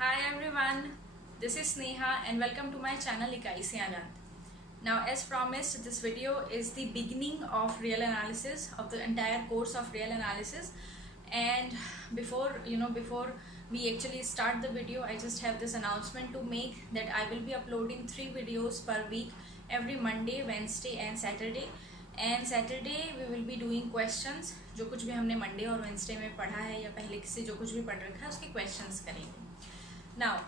Hi everyone, this is Sneha and welcome to my channel Ikai se Anand. Now as promised, this video is the beginning of real analysis of the entire course of real analysis. And before we actually start the video, I just have this announcement to make that I will be uploading 3 videos per week every Monday, Wednesday and Saturday. And Saturday we will be doing questions, जो कुछ भी हमने Monday और Wednesday में पढ़ा है या पहले से जो कुछ भी पढ़ रखा है उसके क्वेश्चंस करेंगे. नाउ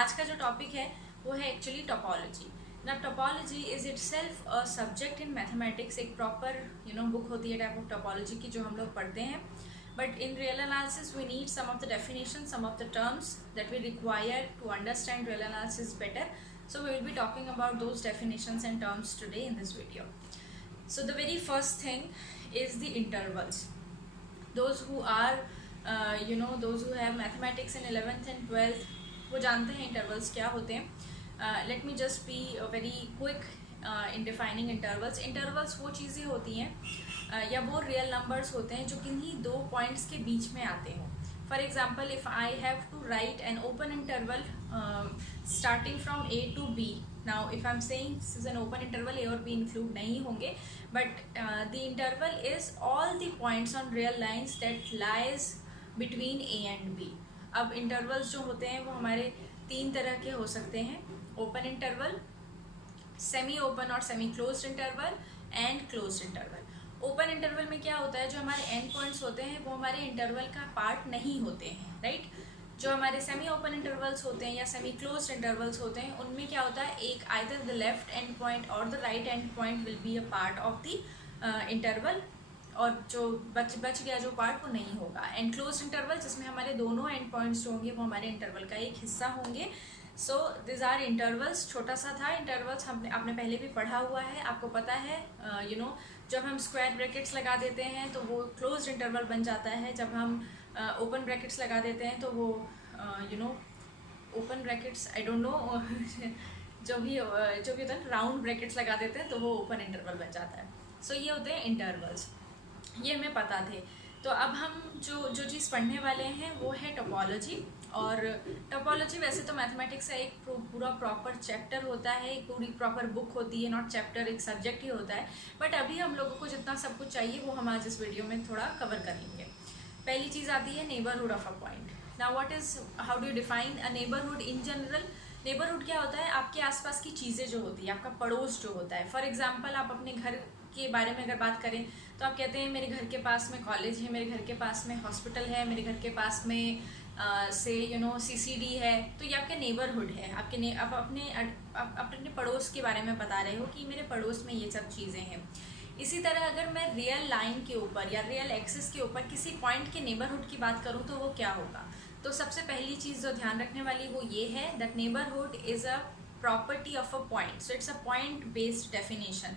आज का जो टॉपिक है वो है actually topology. Now topology is itself a subject in mathematics. एक प्रॉपर बुक होती है टाइप ऑफ टोपोलॉजी की जो हम लोग पढ़ते हैं. But in real analysis we need some of the definition, some of the terms that we require to understand real analysis better. So we will be talking about those definitions and terms today in this video. So the very first thing is the intervals. Those who are those who have mathematics in 11th and 12th वो जानते हैं intervals क्या होते हैं. Let me just be very quick in defining intervals. Intervals वो चीज़ें होती हैं या वो real numbers होते हैं जो किन्हीं दो points के बीच में आते हों. For example, if I have to write an open interval starting from A to B. Now, if I'm saying this is an open interval, A और B include नहीं होंगे, but the interval is all the points on real lines that lies between A and B. अब intervals जो होते हैं वो हमारे 3 तरह के हो सकते हैं: open interval, semi open और semi closed interval and closed interval. Open interval में क्या होता है, जो हमारे एंड पॉइंट्स होते हैं वो हमारे इंटरवल का पार्ट नहीं होते हैं, राइट. जो हमारे सेमी ओपन इंटरवल्स होते हैं या सेमी क्लोज्ड इंटरवल्स होते हैं उनमें क्या होता है, एक either the left end point और the right end point will be a part of the interval, और जो बच गया जो पार्ट वो नहीं होगा. एंड क्लोज्ड इंटरवल जिसमें हमारे दोनों एंड पॉइंट्स जो होंगे वो हमारे इंटरवल का एक हिस्सा होंगे. So this are intervals. छोटा सा था इंटरवल्स, आपने पहले भी पढ़ा हुआ है, आपको पता है. जब हम स्क्वायर ब्रैकेट्स लगा देते हैं तो वो क्लोज्ड इंटरवल बन जाता है. जब हम ओपन ब्रैकेट्स लगा देते हैं तो वो open brackets I don't know जो भी होता है राउंड ब्रैकेट्स लगा देते हैं तो वो ओपन इंटरवल बन जाता है. सो ये होते हैं इंटरवल्स, ये हमें पता थे. तो अब हम जो चीज़ पढ़ने वाले हैं वो है टोपोलॉजी. और टोपोलॉजी वैसे तो मैथमेटिक्स का एक पूरा प्रॉपर चैप्टर होता है, एक पूरी प्रॉपर बुक होती है, नॉट चैप्टर, एक सब्जेक्ट ही होता है. बट अभी हम लोगों को जितना सब कुछ चाहिए वो हम आज इस वीडियो में थोड़ा कवर कर लेंगे. पहली चीज़ आती है neighbourhood of a point. Now what is, how do you define a neighbourhood in general. Neighbourhood क्या होता है, आपके आसपास की चीज़ें जो होती है, आपका पड़ोस जो होता है. फॉर एग्जाम्पल आप अपने घर के बारे में अगर बात करें तो आप कहते हैं मेरे घर के पास में कॉलेज है, मेरे घर के पास में हॉस्पिटल है, मेरे घर के पास में CCD है. तो ये आपके नेबरहुड है. आप अपने पड़ोस के बारे में बता रहे हो कि मेरे पड़ोस में ये सब चीज़ें हैं. इसी तरह अगर मैं रियल लाइन के ऊपर या रियल एक्सिस के ऊपर किसी पॉइंट के नेबरहुड की बात करूँ तो वो क्या होगा. तो सबसे पहली चीज़ जो ध्यान रखने वाली वो ये है that neighbourhood is a property of a point. So it's a point based definition.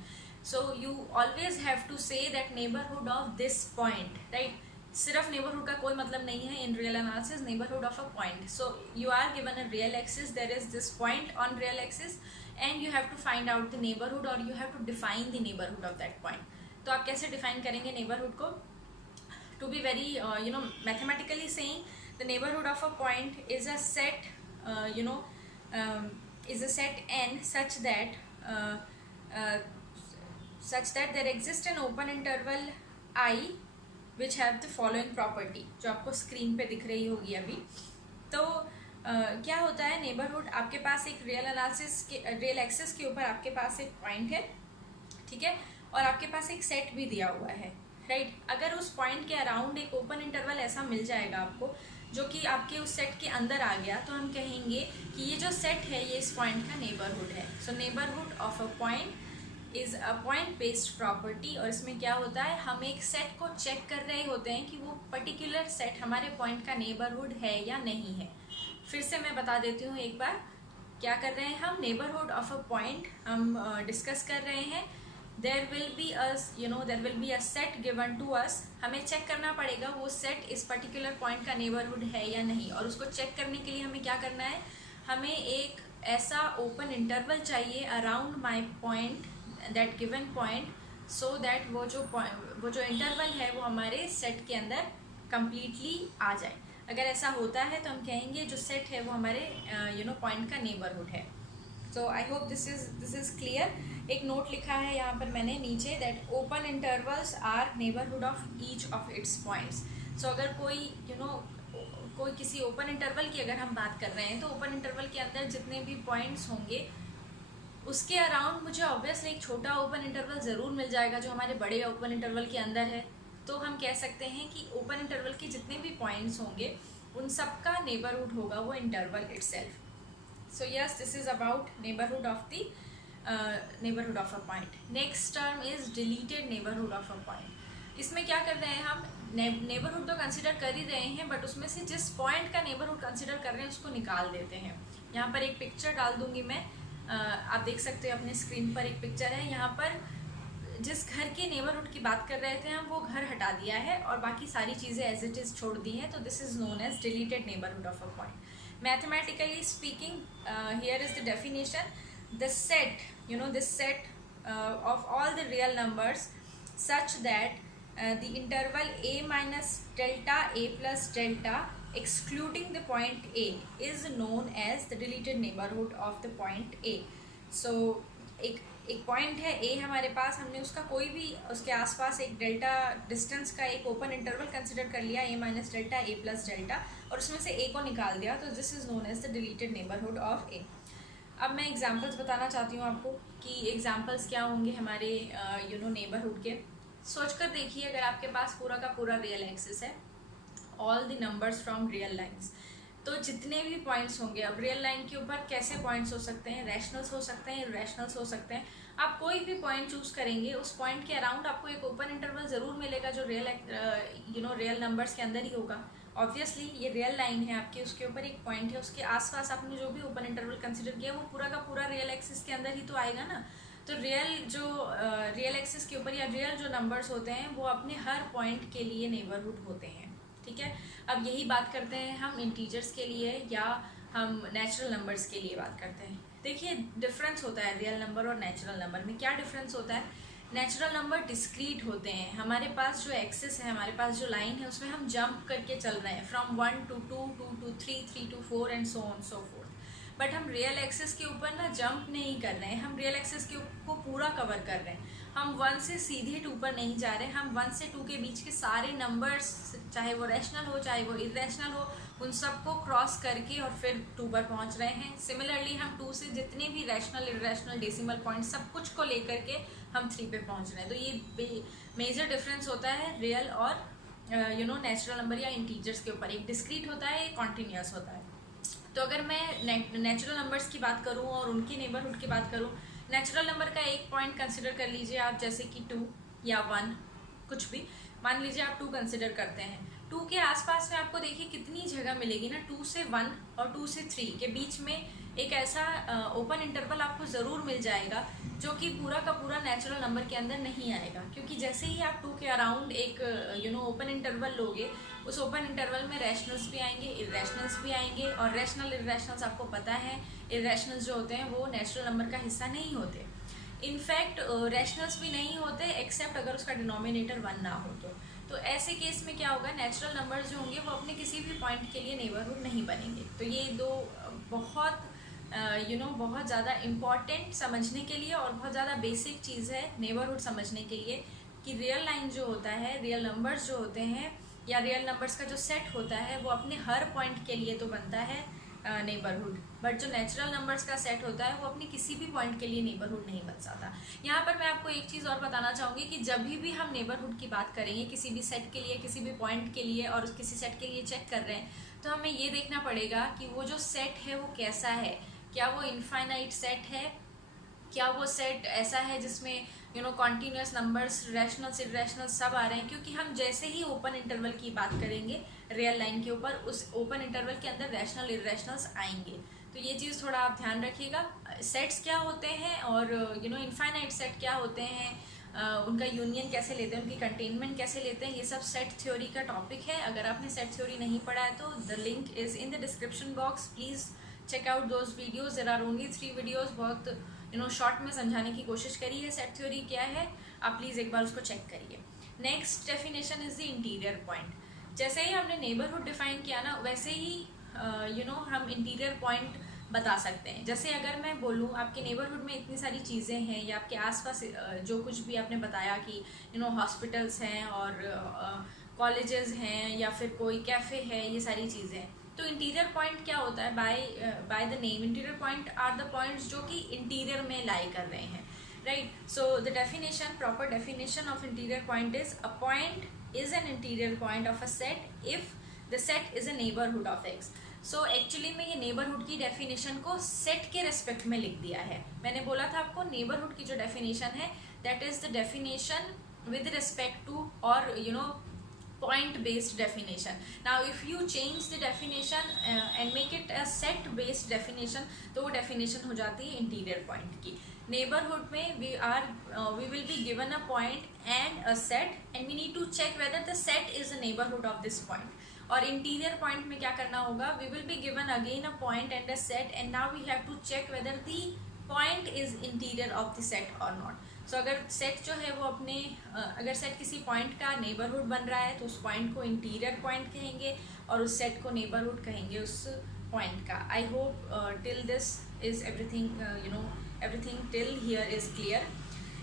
So you always have to say that neighborhood of this point, right? सिर्फ neighborhood का कोई मतलब नहीं है in real analysis. neighborhood of a point. So you are given a real axis, there is this point on real axis and you have to find out the neighborhood or you have to define the neighborhood of that point. तो आप कैसे define करेंगे neighborhood को? To be very mathematically saying, the neighborhood of a point is a set is a set n such that there exists an open interval I which have the following property, जो आपको screen पे दिख रही होगी अभी. तो क्या होता है नेबरहुड, आपके पास एक रियल एक्सिस के ऊपर आपके पास एक पॉइंट है, ठीक है, और आपके पास एक सेट भी दिया हुआ है, राइट. अगर उस पॉइंट के अराउंड एक ओपन इंटरवल ऐसा मिल जाएगा आपको जो कि आपके उस सेट के अंदर आ गया तो हम कहेंगे कि ये जो सेट है ये इस पॉइंट का नेबरहुड है. So neighbourhood of a point is a point based property. और इसमें क्या होता है, हम एक सेट को चेक कर रहे होते हैं कि वो पर्टिकुलर सेट हमारे पॉइंट का नेबरहुड है या नहीं है. फिर से मैं बता देती हूँ एक बार, क्या कर रहे हैं हम, नेबरहुड ऑफ अ पॉइंट हम डिस्कस कर रहे हैं. There will be a set given to us. हमें चेक करना पड़ेगा वो सेट इस पर्टिकुलर पॉइंट का नेबरहुड है या नहीं. और उसको चेक करने के लिए हमें क्या करना है, हमें एक ऐसा ओपन इंटरवल चाहिए around my point, that given point, so that वो जो इंटरवल है वो हमारे सेट के अंदर कम्प्लीटली आ जाए. अगर ऐसा होता है तो हम कहेंगे जो सेट है वो हमारे पॉइंट का नेबरहुड है। So I hope this is clear. एक नोट लिखा है यहाँ पर मैंने नीचे, that open intervals are neighbourhood of each of its points. So अगर कोई कोई किसी ओपन इंटरवल की अगर हम बात कर रहे हैं तो ओपन इंटरवल के अंदर जितने भी पॉइंट्स होंगे उसके अराउंड मुझे ऑब्वियसली एक छोटा ओपन इंटरवल ज़रूर मिल जाएगा जो हमारे बड़े ओपन इंटरवल के अंदर है। तो हम कह सकते हैं कि ओपन इंटरवल के जितने भी पॉइंट्स होंगे उन सब का नेबरहुड होगा वो interval itself. So yes, this is about neighbourhood of the a point. Next term is deleted neighbourhood of a point. इसमें क्या कर रहे हैं हम, नेबरहुड तो कंसिडर कर ही रहे हैं बट उसमें से जिस पॉइंट का नेबरहुड कंसिडर कर रहे हैं उसको निकाल देते हैं। यहाँ पर एक पिक्चर डाल दूंगी मैं, आप देख सकते हो अपने स्क्रीन पर एक पिक्चर है। यहाँ पर जिस घर के नेबरहुड की बात कर रहे थे हम वो घर हटा दिया है और बाकी सारी चीज़ें एज इट इज़ छोड़ दी हैं, तो this is known as deleted neighbourhood of a point. Mathematically speaking, here is the definition, the set, this set of all the real numbers such that the interval a minus delta a plus delta excluding the point a is known as the deleted neighborhood of the point a. So एक point है a हमारे पास, हमने उसका कोई भी उसके आसपास एक डेल्टा डिस्टेंस का एक ओपन इंटरवल कंसिडर कर लिया, a minus delta a plus delta, और उसमें से a को निकाल दिया, तो this is known as the deleted neighbourhood of a। अब मैं एग्जाम्पल्स बताना चाहती हूँ आपको कि एग्जाम्पल्स क्या होंगे हमारे नेबरहुड के। सोच कर देखिए, अगर आपके पास पूरा का पूरा रियल एक्सिस है, all the numbers from real lines, तो जितने भी पॉइंट्स होंगे, अब रियल लाइन के ऊपर कैसे पॉइंट्स हो सकते हैं, रैशनल्स हो सकते हैं, इरैशनल्स हो सकते हैं। आप कोई भी पॉइंट चूज करेंगे उस पॉइंट के अराउंड आपको एक ओपन इंटरवल ज़रूर मिलेगा जो रियल नंबर्स के अंदर ही होगा। ऑब्वियसली ये रियल लाइन है आपकी, उसके ऊपर एक पॉइंट है, उसके आसपास आपने जो भी ओपन इंटरवल कंसिडर किया वो पूरा का पूरा रियल एक्सिस के अंदर ही तो आएगा ना। तो रियल एक्सिस के ऊपर या रियल जो नंबर्स होते हैं वो अपने हर पॉइंट के लिए नेबरहुड होते हैं, ठीक है। अब यही बात करते हैं हम इंटीजर्स के लिए या हम नेचुरल नंबर्स के लिए बात करते हैं। देखिए डिफरेंस होता है रियल नंबर और नेचुरल नंबर में। क्या डिफरेंस होता है, नेचुरल नंबर डिस्क्रीट होते हैं, हमारे पास जो एक्सिस है, हमारे पास जो लाइन है उसमें हम जंप करके चल रहे हैं from 1 to 2, 2 to 3, 3 to 4 and so on so fourth. But हम रियल एक्सिस के ऊपर ना जंप नहीं कर रहे हैं, हम रियल एक्सिस को पूरा कवर कर रहे हैं। हम 1 से सीधे 2 पर नहीं जा रहे हैं, हम 1 से 2 के बीच के सारे नंबर्स, चाहे वो रैशनल हो चाहे वो इरेशनल हो, उन सबको क्रॉस करके और फिर 2 पर पहुंच रहे हैं। सिमिलरली हम 2 से जितने भी रैशनल इरेशनल डेसिमल पॉइंट सब कुछ को लेकर के हम 3 पे पहुंच रहे हैं। तो ये मेजर डिफरेंस होता है रियल और नेचुरल नंबर या इंटीजर्स के ऊपर। एक डिस्क्रीट होता है, एक कॉन्टिन्यूस होता है। तो अगर मैं नेचुरल नंबर्स की बात करूं और उनके नेबरहुड की बात करूं, नेचुरल नंबर का एक पॉइंट कंसिडर कर लीजिए आप, जैसे कि 2 या 1, कुछ भी मान लीजिए आप 2 कंसिडर करते हैं। 2 के आसपास में आपको देखिए कितनी जगह मिलेगी ना, 2 से 1 और 2 से 3 के बीच में एक ऐसा ओपन इंटरवल आपको ज़रूर मिल जाएगा जो कि पूरा का पूरा नेचुरल नंबर के अंदर नहीं आएगा, क्योंकि जैसे ही आप 2 के अराउंड एक ओपन इंटरवल लोगे, उस ओपन इंटरवल में रैशनल्स भी आएंगे, इरेशनल्स भी आएंगे, और रैशनल इरेशनल्स आपको पता है इरेशनल्स जो होते हैं वो नेचुरल नंबर का हिस्सा नहीं होते। इनफैक्ट रैशनल्स भी नहीं होते एक्सेप्ट अगर उसका डिनोमिनेटर 1 ना हो तो ऐसे केस में क्या होगा, नेचुरल नंबर्स जो होंगे वो अपने किसी भी पॉइंट के लिए नेबरहुड नहीं बनेंगे। तो ये दो बहुत बहुत ज़्यादा इम्पॉर्टेंट समझने के लिए और बहुत ज़्यादा बेसिक चीज़ है नेबरहुड समझने के लिए, कि रियल लाइन जो होता है, रियल नंबर्स जो होते हैं या रियल नंबर्स का जो सेट होता है वो अपने हर पॉइंट के लिए तो बनता है नेबरहुड, बट जो नेचुरल नंबर्स का सेट होता है वो अपने किसी भी पॉइंट के लिए नेबरहुड नहीं बन सकता। यहाँ पर मैं आपको एक चीज़ और बताना चाहूँगी कि जब भी हम नेबरहुड की बात करेंगे किसी भी सेट के लिए, किसी भी पॉइंट के लिए, और किसी सेट के लिए चेक कर रहे हैं, तो हमें ये देखना पड़ेगा कि वो जो सेट है वो कैसा है। क्या वो इनफाइनाइट सेट है, क्या वो सेट ऐसा है जिसमें कॉन्टीन्यूस नंबर्स, रैशनल्स, इरेशनल्स सब आ रहे हैं, क्योंकि हम जैसे ही ओपन इंटरवल की बात करेंगे रियल लाइन के ऊपर, उस ओपन इंटरवल के अंदर रैशनल इरेशनल्स आएंगे। तो ये चीज़ थोड़ा आप ध्यान रखिएगा। सेट्स क्या होते हैं और इनफाइनाइट सेट क्या होते हैं, उनका यूनियन कैसे लेते हैं, उनकी कंटेनमेंट कैसे लेते हैं, ये सब सेट थ्योरी का टॉपिक है। अगर आपने सेट थ्योरी नहीं पढ़ा है तो the link is in the description box, please check out those videos. There are only 3 videos, बहुत शॉर्ट में समझाने की कोशिश करी है सेट थ्योरी क्या है, आप प्लीज़ एक बार उसको चेक करिए। Next definition is the interior point. जैसे ही हमने नेबरहुड डिफाइन किया ना, वैसे ही हम इंटीरियर पॉइंट बता सकते हैं। जैसे अगर मैं बोलूँ आपके नेबरहुड में इतनी सारी चीज़ें हैं, या आपके आसपास जो कुछ भी आपने बताया कि हॉस्पिटल्स हैं और कॉलेजेस हैं या फिर कोई कैफ़े है, ये सारी चीज़ें हैं, तो इंटीरियर पॉइंट क्या होता है? By the name interior point are the points जो कि इंटीरियर में लाई कर रहे हैं, right? So the definition, proper definition of interior point is a point is an interior point of a set if the set is a neighbourhood of x. So actually में ये neighbourhood की definition को set के respect में लिख दिया है। मैंने बोला था आपको नेबरहुड की जो डेफिनेशन है that is the definition with respect to और point based definition. Now if you change the definition and make it a set based definition, तो वो definition हो जाती है interior point की। neighborhood में we will be given a point and a set and we need to check whether the set is a neighborhood of this point. और interior point में क्या करना होगा? We will be given again a point and a set and now we have to check whether the point is interior of the set और not. सो अगर set जो है वो अपने अगर सेट किसी पॉइंट का नेबरहुड बन रहा है तो उस पॉइंट को इंटीरियर पॉइंट कहेंगे और उस सेट को नेबरहुड कहेंगे उस पॉइंट का। I hope till this is everything everything till here is clear.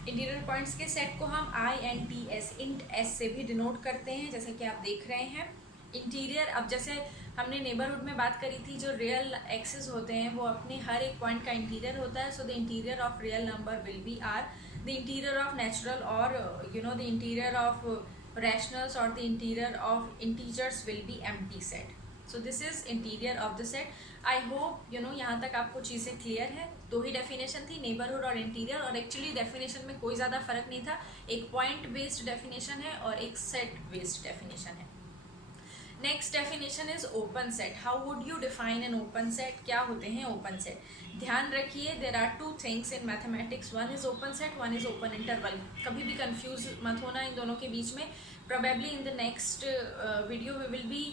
Interior points के सेट को हम INTS इंट एस से भी डिनोट करते हैं, जैसे कि आप देख रहे हैं। इंटीरियर, अब जैसे हमने नेबरहुड में बात करी थी, जो रियल एक्सेस होते हैं वो अपने हर एक पॉइंट का इंटीरियर होता है। So the interior of real number will be R, the interior of natural or the interior of rationals or the interior of integers will be empty set. So this is interior of the set. I hope यहाँ तक आपको चीज़ें clear है। दो ही definition थी, neighbourhood और interior, और actually definition में कोई ज़्यादा फर्क नहीं था। एक पॉइंट बेस्ड डेफिनेशन है और एक सेट बेस्ड डेफिनेशन है। Next definition is open set. How would you define an open set? क्या होते हैं ओपन सेट? ध्यान रखिए, there are two things in mathematics, one is open set, one is open interval. कभी भी confuse मत होना इन दोनों के बीच में। Probably in the next video we will be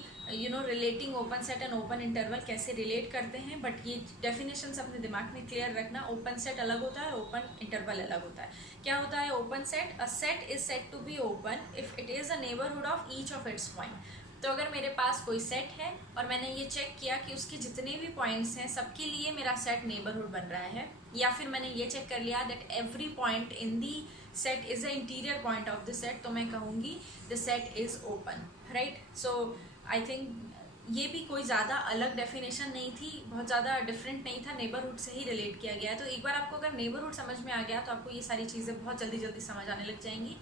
relating open set and open interval, कैसे रिलेट करते हैं। बट ये डेफिनेशंस अपने दिमाग में क्लियर रखना। ओपन सेट अलग होता है, ओपन इंटरवल अलग होता है। क्या होता है open set? A set is said to be open if it is a neighbourhood of each of its point. तो अगर मेरे पास कोई सेट है और मैंने ये चेक किया कि उसके जितने भी पॉइंट्स हैं सबके लिए मेरा सेट नेबरहुड बन रहा है, या फिर मैंने ये चेक कर लिया that every point in the set is a interior point of the set, तो मैं कहूँगी the set is open, right? So I think ये भी कोई ज़्यादा अलग डेफिनेशन नहीं थी, बहुत ज़्यादा डिफरेंट नहीं था, नेबरहुड से ही रिलेट किया गया है। तो एक बार आपको अगर नेबरहुड समझ में आ गया तो आपको ये सारी चीज़ें बहुत जल्दी जल्दी समझ आने लग जाएंगी।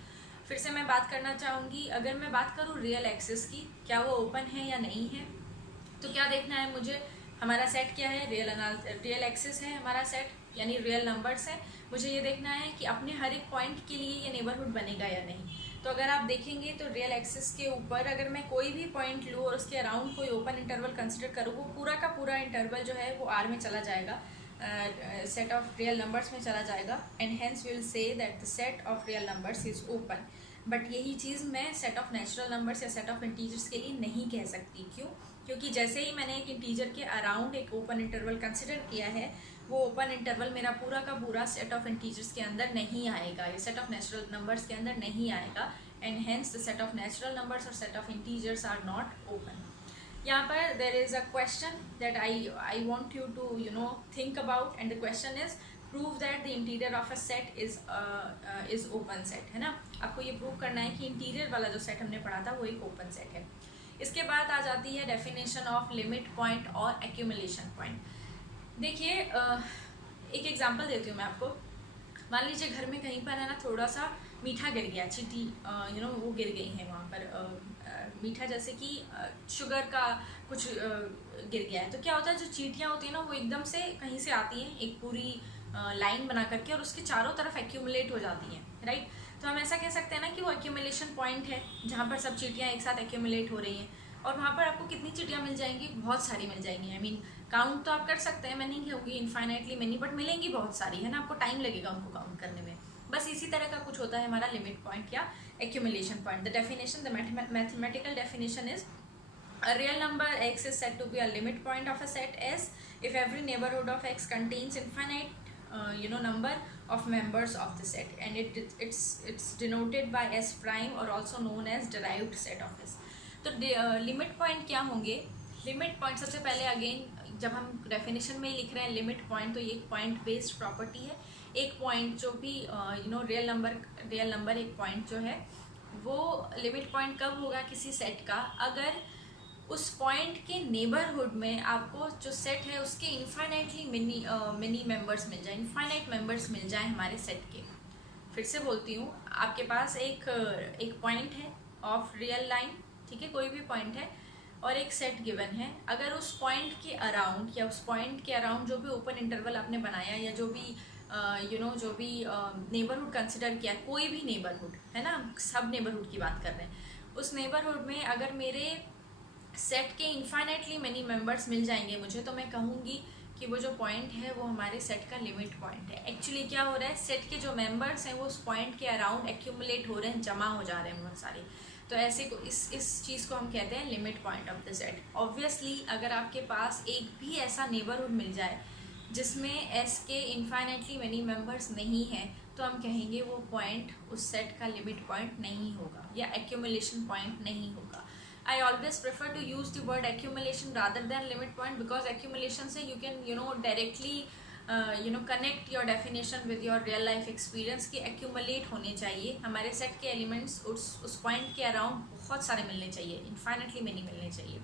फिर से मैं बात करना चाहूँगी, अगर मैं बात करूँ रियल एक्सिस की, क्या वो ओपन है या नहीं है, तो क्या देखना है मुझे? हमारा सेट क्या है? रियल एक्सिस है हमारा सेट, यानी रियल नंबर्स है। मुझे ये देखना है कि अपने हर एक पॉइंट के लिए ये नेबरहुड बनेगा या नहीं। तो अगर आप देखेंगे तो रियल एक्सिस के ऊपर अगर मैं कोई भी पॉइंट लूँ और उसके अराउंड कोई ओपन इंटरवल कंसिडर करूँ, वो पूरा का पूरा इंटरवल जो है वो R में चला जाएगा, सेट ऑफ रियल नंबर्स में चला जाएगा, and hence we will say that the set of real numbers is open. But यही चीज़ मैं सेट ऑफ नेचुरल नंबर्स या सेट ऑफ इंटीजर्स के लिए नहीं कह सकती। क्यों? क्योंकि जैसे ही मैंने एक इंटीजर के अराउंड एक ओपन इंटरवल कंसिडर किया है, वो ओपन इंटरवल मेरा पूरा का पूरा सेट ऑफ इंटीजर्स के अंदर नहीं आएगा, या सेट ऑफ नेचुरल नंबर्स के अंदर नहीं आएगा, and hence the set of natural numbers और set of integers are not open. यहाँ पर there is a question that I want you to think about, and the question is prove that the interior of a set is open set, है ना? आपको ये prove करना है कि interior वाला जो सेट हमने पढ़ा था वो एक ओपन सेट है। इसके बाद आ जाती है डेफिनेशन ऑफ लिमिट पॉइंट और एक्यूमुलेशन पॉइंट। देखिए एक एग्जांपल देती हूँ मैं आपको। मान लीजिए घर में कहीं पर है ना थोड़ा सा मीठा गिर गया, चींटी वो गिर गई है वहाँ पर, मीठा जैसे कि शुगर का कुछ गिर गया है। तो क्या होता है, जो चींटियाँ होती हैं ना वो एकदम से कहीं से आती हैं एक पूरी लाइन बना करके और उसके चारों तरफ एक्यूमुलेट हो जाती हैं, राइट? तो हम ऐसा कह सकते हैं ना कि वो एक्यूमुलेशन पॉइंट है जहाँ पर सब चींटियाँ एक साथ एक्यूमुलेट हो रही हैं, और वहाँ पर आपको कितनी चींटियाँ मिल जाएंगी? बहुत सारी मिल जाएंगी। आई मीन काउंट तो आप कर सकते हैं, मैं नहीं कहूँगी इनफाइनाइटली मैनी, बट मिलेंगी बहुत सारी, है ना? आपको टाइम लगेगा उनको काउंट करने में। बस इसी तरह का कुछ होता है हमारा लिमिट पॉइंट या accumulation point. The definition, the mathematical definition is a real number x is said to be a limit point of a set S if every neighborhood of x contains infinite number of members of the set, and it's denoted by S prime or also known as derived set of S. तो limit point क्या होंगे? Limit point सबसे पहले again जब हम definition में लिख रहे हैं लिमिट पॉइंट, तो ये एक पॉइंट बेस्ड प्रॉपर्टी है। एक पॉइंट जो भी रियल नंबर एक पॉइंट जो है वो लिमिट पॉइंट कब होगा किसी सेट का? अगर उस पॉइंट के नेबरहुड में आपको जो सेट है उसके इनफाइनाइटली मिनी मेंबर्स मिल जाए, इनफाइनाइट मेंबर्स मिल जाए हमारे सेट के। फिर से बोलती हूँ, आपके पास एक पॉइंट है ऑफ रियल लाइन, ठीक है, कोई भी पॉइंट है, और एक सेट गिवन है। अगर उस पॉइंट के अराउंड या उस पॉइंट के अराउंड जो भी ओपन इंटरवल आपने बनाया या जो भी जो भी नेबरहुड कंसिडर किया, कोई भी नेबरहुड है ना, सब नेबरहुड की बात कर रहे हैं, उस नेबरहुड में अगर मेरे सेट के इनफाइनाइटली मेनी मेंबर्स मिल जाएंगे मुझे, तो मैं कहूँगी कि वो जो पॉइंट है वो हमारे सेट का लिमिट पॉइंट है। एक्चुअली क्या हो रहा है, सेट के जो मेंबर्स हैं वो उस पॉइंट के अराउंड एक्यूमुलेट हो रहे हैं, जमा हो जा रहे हैं बहुत सारे। तो ऐसे को इस चीज़ को हम कहते हैं limit point of the set. Obviously अगर आपके पास एक भी ऐसा नेबरहुड मिल जाए जिसमें एस के इनफाइनाइटली मेनी मेंबर्स नहीं है, तो हम कहेंगे वो पॉइंट उस सेट का लिमिट पॉइंट नहीं होगा या एक्यूमुलेशन पॉइंट नहीं होगा। I always prefer to use the word accumulation rather than limit point, because accumulation से you can directly connect your definition with your real life experience कि accumulate होने चाहिए हमारे set के elements उस point के around बहुत सारे मिलने चाहिए, infinitely many मिलने चाहिए।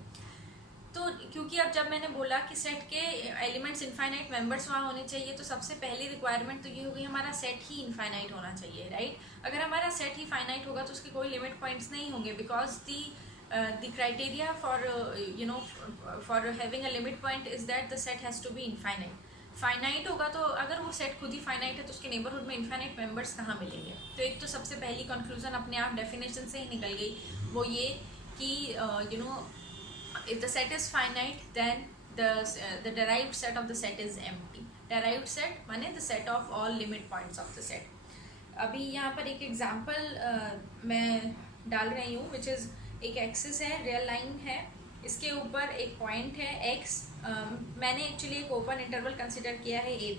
तो क्योंकि अब जब मैंने बोला कि सेट के एलिमेंट्स इनफाइनाइट मेंबर्स वहाँ होने चाहिए, तो सबसे पहली रिक्वायरमेंट तो ये होगी हमारा सेट ही इनफाइनाइट होना चाहिए, राइट। अगर हमारा सेट ही फाइनाइट होगा तो उसके कोई लिमिट पॉइंट्स नहीं होंगे, because the criteria for having a limit point is that the set has to be infinite. Finite होगा तो अगर वो सेट खुद ही फाइनाइट है तो उसके नेबरहुड में इनफाइनाइट मेंबर्स कहाँ मिलेंगे? तो एक तो सबसे पहली कंक्लूजन अपने आप डेफिनेशन से ही निकल गई, वो ये कि if the set is finite then the derived set of the set is empty. derived set माने the set of all limit points of the set. अभी यहाँ पर एक एग्जाम्पल मैं डाल रही हूँ, विच इज़ एक एक्सिस है, रियल लाइन है, इसके ऊपर एक पॉइंट है x। मैंने एक्चुअली एक ओपन इंटरवल कंसिडर किया है ए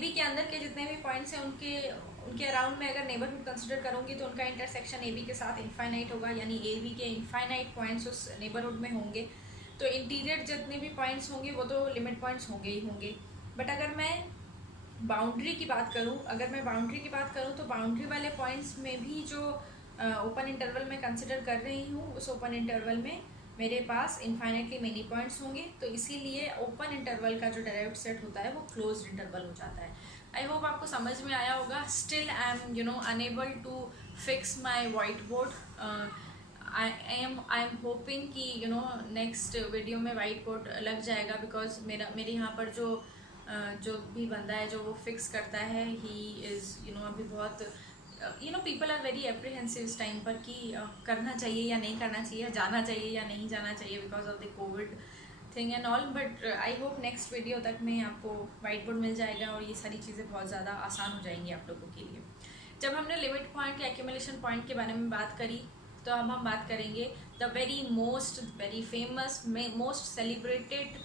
बी के अंदर के जितने भी पॉइंट्स हैं उनके अराउंड में अगर नेबरहुड कंसिडर करूँगी तो उनका इंटरसेक्शन ए बी के साथ इनफाइनाइट होगा, यानी ए बी के इनफाइनाइट पॉइंट्स उस नेबरहुड में होंगे। तो इंटीरियर जितने भी पॉइंट्स होंगे वो तो लिमिट पॉइंट्स होंगे ही होंगे। बट अगर मैं बाउंड्री की बात करूँ तो बाउंड्री वाले पॉइंट्स में भी जो ओपन इंटरवल में कंसिडर कर रही हूँ, उस ओपन इंटरवल में मेरे पास इनफाइनाइटली मेनी पॉइंट्स होंगे, तो इसीलिए ओपन इंटरवल का जो डेराइव्ड सेट होता है वो क्लोज्ड इंटरवल हो जाता है। आई होप आपको समझ में आया होगा। Still I am unable to fix my white board. I am hoping कि नेक्स्ट वीडियो में वाइट बोर्ड लग जाएगा, बिकॉज मेरे यहाँ पर जो भी बंदा है जो वो फिक्स करता है, ही इज़ अभी बहुत पीपल आर वेरी एप्रीहेंसिव इस टाइम पर कि करना चाहिए या नहीं करना चाहिए, जाना चाहिए या नहीं जाना चाहिए, because of the Covid thing and all. But I hope next video तक में आपको वाइट बोर्ड मिल जाएगा और ये सारी चीज़ें बहुत ज़्यादा आसान हो जाएंगी आप लोगों के लिए। जब हमने लिमिट पॉइंट या एक्यूमुलेशन पॉइंट के बारे में बात करी, तो अब हम बात करेंगे the very famous most celebrated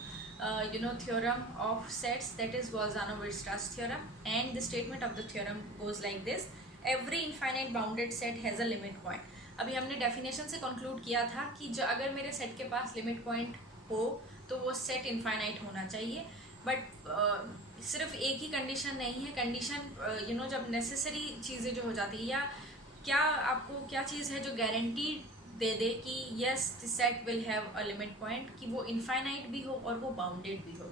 theorem of sets, that is Bolzano-Weierstrass theorem, and the statement of the theorem goes like this: every infinite bounded set has a limit point. अभी हमने डेफिनेशन से कंक्लूड किया था कि जो अगर मेरे set के पास लिमिट पॉइंट हो तो वो सेट इनफाइनाइट होना चाहिए। बट सिर्फ एक ही कंडीशन नहीं है, कंडीशन जब नेसेसरी चीज़ें जो हो जाती है, या क्या आपको क्या चीज़ है जो गारंटी दे दे कि yes the set will have a limit point, कि वो इनफाइनाइट भी हो और वो बाउंडेड भी हो,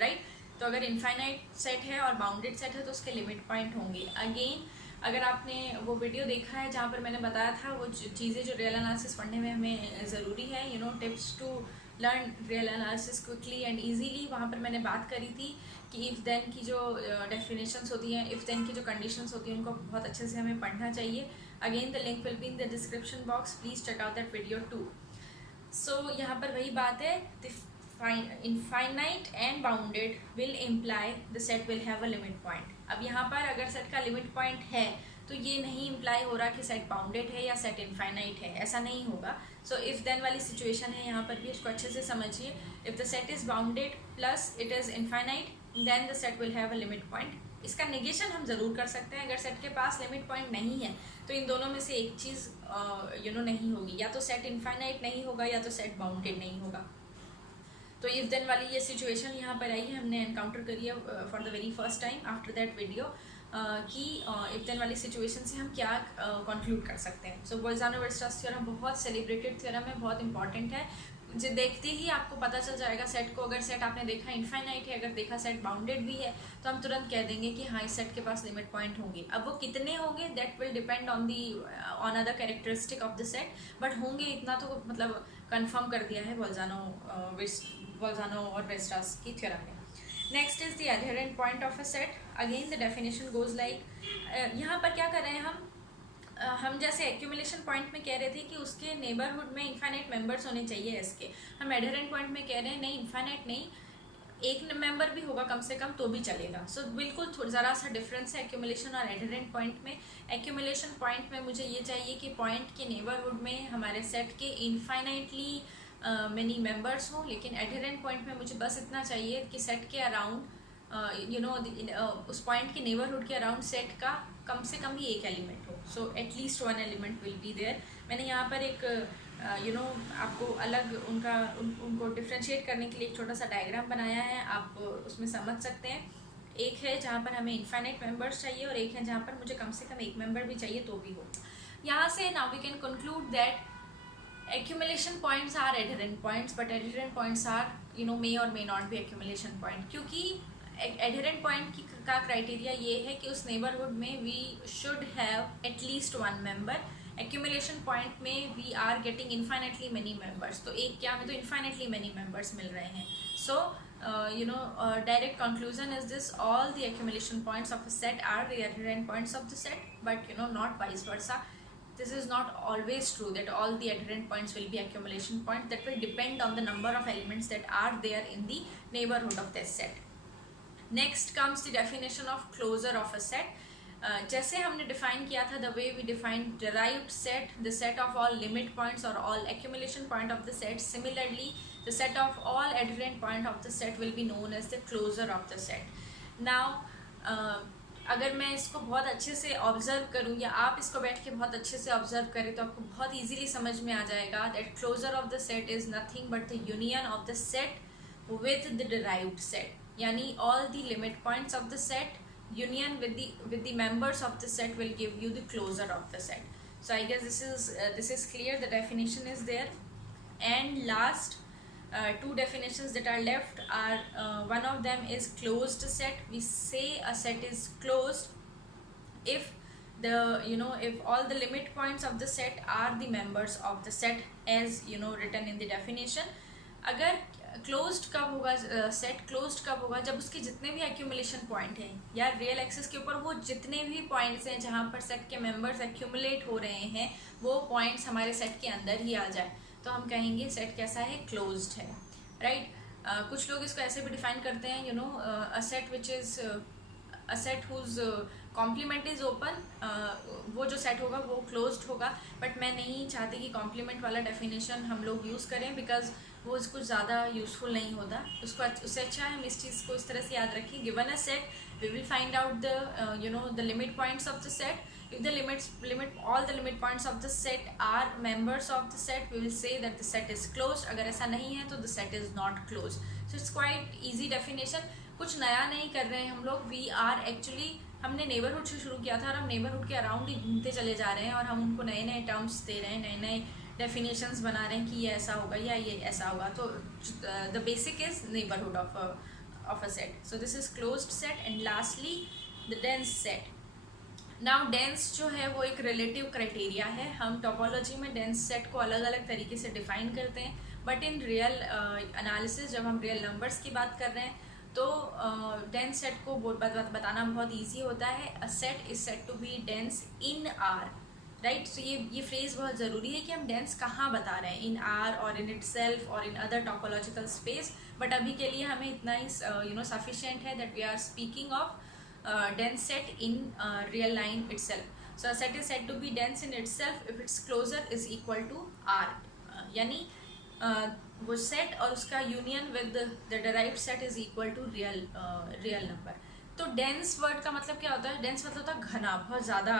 राइट। तो अगर इनफाइनाइट सेट है और बाउंडेड सेट है तो उसके लिमिट पॉइंट होंगे। अगेन अगर आपने वो वीडियो देखा है जहाँ पर मैंने बताया था वो चीज़ें जो रियल एनालिसिस पढ़ने में हमें ज़रूरी है, tips to learn real analysis quickly and easily, वहाँ पर मैंने बात करी थी कि इफ़ देन की जो डेफिनेशंस होती हैं, इफ़ देन की जो कंडीशंस होती हैं, उनको बहुत अच्छे से हमें पढ़ना चाहिए। Again the link will be in the description box, please check out that video too. So यहाँ पर वही बात है, infinite and bounded will imply the set will have a limit point. अब यहाँ पर अगर सेट का लिमिट पॉइंट है तो ये नहीं इम्प्लाई हो रहा कि सेट बाउंडेड है या सेट इनफाइनाइट है, ऐसा नहीं होगा। सो इफ़ देन वाली सिचुएशन है यहाँ पर भी, उसको अच्छे से समझिए। If the set is bounded plus it is infinite, then the set will have a limit point. इसका नेगेशन हम जरूर कर सकते हैं। अगर सेट के पास लिमिट पॉइंट नहीं है तो इन दोनों में से एक चीज़ नहीं होगी, या तो सेट इनफाइनाइट नहीं होगा या तो सेट बाउंडेड नहीं होगा। तो इफ देन वाली ये सिचुएशन यहाँ पर आई है, हमने एनकाउंटर करी है for the very first time after that video, कि इफ देन वाली सिचुएशन से हम क्या कंक्लूड कर सकते हैं। सो बोल्जानो-वीरस्ट्रास थ्योरम बहुत सेलिब्रेटेड थ्योरम है, बहुत इंपॉर्टेंट है। जो देखते ही आपको पता चल जाएगा सेट को, अगर सेट आपने देखा इनफाइनाइट है, अगर देखा सेट बाउंडेड भी है, तो हम तुरंत कह देंगे कि हाँ इस सेट के पास लिमिट पॉइंट होंगे। अब वो कितने होंगे that will depend on other characteristic of the set, but होंगे इतना तो मतलब कंफर्म कर दिया है बोल्जानो और वीरस्ट्रास की थ्योरम ने। Next is the adherent point of a set. Again the definition goes like, यहाँ पर क्या कर रहे हैं हम जैसे एक्यूमुलेशन पॉइंट में कह रहे थे कि उसके नेबरहुड में इनफाइनाइट मेंबर्स होने चाहिए इसके, हम एडहेरेंट पॉइंट में कह रहे हैं नहीं इनफाइनाइट नहीं, एक मेंबर भी होगा कम से कम तो भी चलेगा। सो बिल्कुल ज़रा सा डिफरेंस है एक्यूमुलेशन और एडहेरेंट पॉइंट में। एक्यूमुलेशन पॉइंट में मुझे ये चाहिए कि पॉइंट के नेबरहुड में हमारे सेट के इनफाइनाइटली मेनी मेंबर्स हों, लेकिन एडहेरेंट पॉइंट में मुझे बस इतना चाहिए कि सेट के अराउंड उस पॉइंट के नेबरहुड के अराउंड सेट का कम से कम ही एक एलिमेंट हो। So at least one element will be there. मैंने यहाँ पर एक आपको अलग उनको डिफ्रेंशिएट करने के लिए एक छोटा सा डायग्राम बनाया है, आप उसमें समझ सकते हैं। एक है जहाँ पर हमें इनफाइनाइट मेंबर्स चाहिए और एक है जहाँ पर मुझे कम से कम एक मेंबर भी चाहिए तो भी हो। यहाँ से now we can conclude that accumulation points are adherent points, but adherent points are may or may not be accumulation point, क्योंकि adherent point का क्राइटेरिया ये है कि उस नेबरहुड में we should have at least one member। accumulation point में we are getting infinitely many members, तो एक क्या में तो infinitely many members मिल रहे हैं। so direct conclusion is this, all the accumulation points of a set are the adherent points of the set, but not vice versa. This is not always true that all the adherent points will be accumulation point. That will depend on the number of elements that are there in the neighborhood of this set. Next comes the definition of closure of a set. जैसे हमने define किया था, the way we defined derived set, the set of all limit points or all accumulation point of the set. Similarly, the set of all adherent point of the set will be known as the closure of the set. Now, अगर मैं इसको बहुत अच्छे से observe करूँ या आप इसको बैठ के बहुत अच्छे से ऑब्जर्व करें तो आपको बहुत इजीली समझ में आ जाएगा that closure of the set is nothing but the union of the set with the derived set, यानी all the limit points of the set union with the members of the set will give you the closure of the set. So I guess this is clear, the definition is there. And last two definitions that are left are one of them is closed set. We say a set is closed if if all the limit points of the set are the members of the set as written in the definition. अगर closed कब होगा, set closed कब होगा, जब उसके जितने भी accumulation point हैं या रियल एक्सिस के ऊपर वो जितने भी पॉइंट्स हैं जहाँ पर सेट के मेंबर्स एक्यूमुलेट हो रहे हैं वो पॉइंट्स हमारे सेट के अंदर ही आ जाए तो हम कहेंगे सेट कैसा है, क्लोज्ड है, राइट। कुछ लोग इसको ऐसे भी डिफाइन करते हैं a set which is a set whose complement is open, वो जो सेट होगा वो क्लोज्ड होगा। बट मैं नहीं चाहती कि कॉम्प्लीमेंट वाला डेफिनेशन हम लोग यूज़ करें बिकॉज वो कुछ ज़्यादा यूज़फुल नहीं होता। उससे अच्छा है हम इस चीज़ को इस तरह से याद रखें, given a set we will find out the limit points of the set. If the all the limit points of the set are members of the set, we will say that the set is closed. अगर ऐसा नहीं है तो the set is not closed. So it's quite easy definition. कुछ नया नहीं कर रहे हैं हम लोग. We are actually हमने नेबरहुड से शुरू किया था और हम नेबरहुड के अराउंड ही घूमते चले जा रहे हैं और हम उनको नए नए टर्म्स दे रहे हैं, नए नए डेफिनेशंस बना रहे हैं कि ये ऐसा होगा या ये ऐसा होगा. तो the basic is neighbourhood of a set. So this is closed set. And lastly the dense set. Now dense जो है वो एक रिलेटिव क्राइटेरिया है. हम टोपोलॉजी में डेंस सेट को अलग अलग तरीके से डिफाइन करते हैं, बट इन रियल एनालिसिस जब हम रियल नंबर्स की बात कर रहे हैं तो डेंस सेट को बताना बहुत इजी होता है. A set is set to be dense in R, right. So ये फ्रेज बहुत ज़रूरी है कि हम डेंस कहाँ बता रहे हैं, इन आर और इन इटसेल्फ और in other topological space. But अभी के लिए हमें इतना ही सफिशिएंट है that we are speaking of dense set in real line itself. So a set is said to be dense in itself if its closure is equal to R. यानी वो set और उसका union with the derived set is equal to real number. तो dense word का मतलब क्या होता है? डेंस मतलब होता है घना, बहुत ज़्यादा,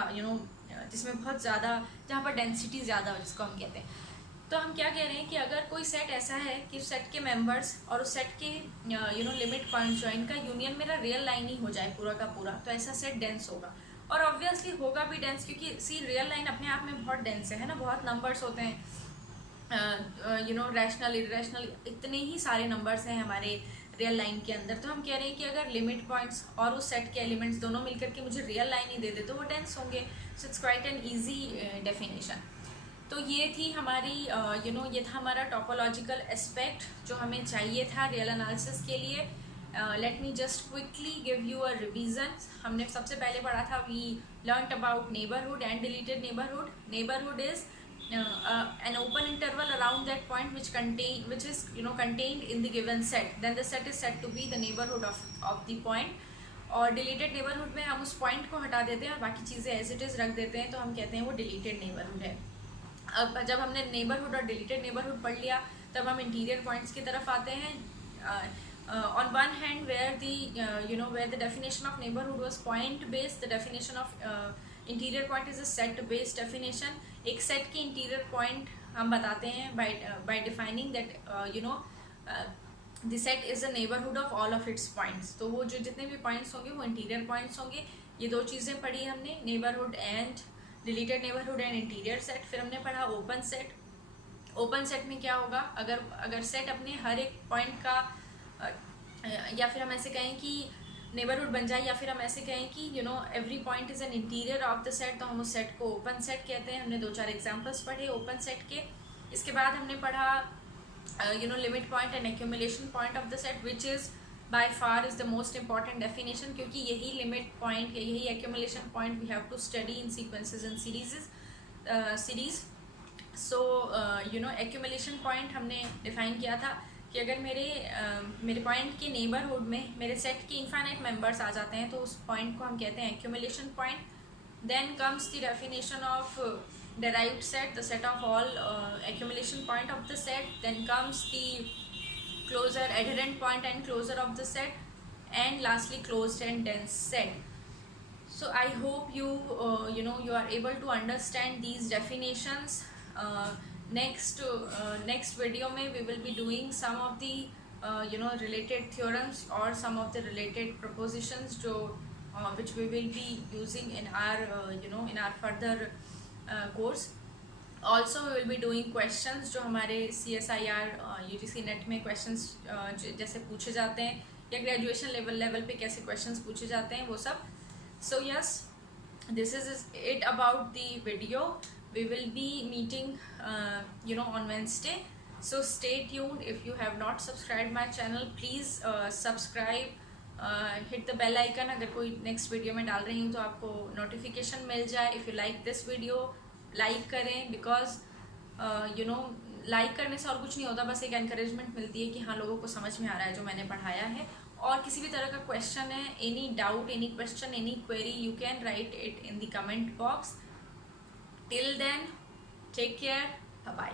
जिसमें बहुत ज़्यादा, जहाँ पर डेंसिटी ज़्यादा हो, जिसको हम कहते हैं। तो हम क्या कह रहे हैं कि अगर कोई सेट ऐसा है कि उस सेट के मेंबर्स और उस सेट के लिमिट पॉइंट जो है, इनका यूनियन मेरा रियल लाइन ही हो जाए पूरा का पूरा, तो ऐसा सेट डेंस होगा। और ऑब्वियसली होगा भी डेंस, क्योंकि सी रियल लाइन अपने आप में बहुत डेंस है ना, बहुत नंबर्स होते हैं, रैशनल, इरेशनल, इतने ही सारे नंबर्स हैं हमारे रियल लाइन के अंदर। तो हम कह रहे हैं कि अगर लिमिट पॉइंट्स और उस सेट के एलिमेंट्स दोनों मिलकर के मुझे रियल लाइन ही दे दे तो वो डेंस होंगे। So it's quite an easy definition. तो ये थी हमारी ये था हमारा टोपोलॉजिकल एस्पेक्ट जो हमें चाहिए था रियल एनालिसिस के लिए। Let me just quickly give you a revision. हमने सबसे पहले पढ़ा था, we learned about neighbourhood and deleted neighbourhood. Neighbourhood is an open interval around that point which is contained in the given set, then the set is said to be the neighborhood of the point. और deleted neighbourhood में हम उस point को हटा देते हैं और बाकी चीज़ें एज इट इज़ रख देते हैं, तो हम कहते हैं वो डिलीटेड नेबरहुड है। अब जब हमने नेबरहुड और डिलीटेड नेबरहुड पढ़ लिया, तब हम इंटीरियर पॉइंट्स की तरफ आते हैं। on one hand, where the definition of neighborhood was point based, the definition of interior point is a set based definition. एक सेट की इंटीरियर पॉइंट हम बताते हैं by defining that the set is a neighborhood of all of its points. तो वो जो जितने भी पॉइंट्स होंगे वो इंटीरियर पॉइंट्स होंगे। ये दो चीज़ें पढ़ी हमने, neighbourhood and deleted neighbourhood and interior set. फिर हमने पढ़ा ओपन सेट। ओपन सेट में क्या होगा, अगर सेट अपने हर एक पॉइंट का या फिर हम ऐसे कहें कि नेबरहुड बन जाए, या फिर हम ऐसे कहें कि every point is an interior of the set, तो हम उस सेट को ओपन सेट कहते हैं। हमने 2-4 एग्जांपल्स पढ़े ओपन सेट के। इसके बाद हमने पढ़ा limit point and accumulation point of the set, which is by far is the most important definition, क्योंकि यही लिमिट पॉइंट या यही accumulation point we have to study in sequences and series. So accumulation point हमने define किया था कि अगर मेरे पॉइंट के नेबरहुड में मेरे सेट के इनफाइनाइट मेंबर्स आ जाते हैं तो उस पॉइंट को हम कहते हैं accumulation point. Then comes the definition of derived set, the set of all accumulation point of the set. Then comes the closure, adherent point and closure of the set, and lastly closed and dense set. So I hope you you are able to understand these definitions. Next video में we will be doing some of the related theorems or some of the related propositions which we will be using in our further course. Also we will be doing questions जो हमारे CSIR UGC net में questions जैसे पूछे जाते हैं, या graduation level पे कैसे questions पूछे जाते हैं, वो सब. So yes, this is it about the video. We will be meeting on Wednesday. So stay tuned. If you have not subscribed my channel, please subscribe. Hit the bell icon. अगर कोई next video में डाल रही हूँ तो आपको notification मिल जाए. If you like this video, like करें, बिकॉज लाइक करने से और कुछ नहीं होता, बस एक एनकरेजमेंट मिलती है कि हाँ लोगों को समझ में आ रहा है जो मैंने पढ़ाया है. और किसी भी तरह का क्वेश्चन है, any doubt, any question, any query, you can write it in the comment box. Till then, take care, bye bye.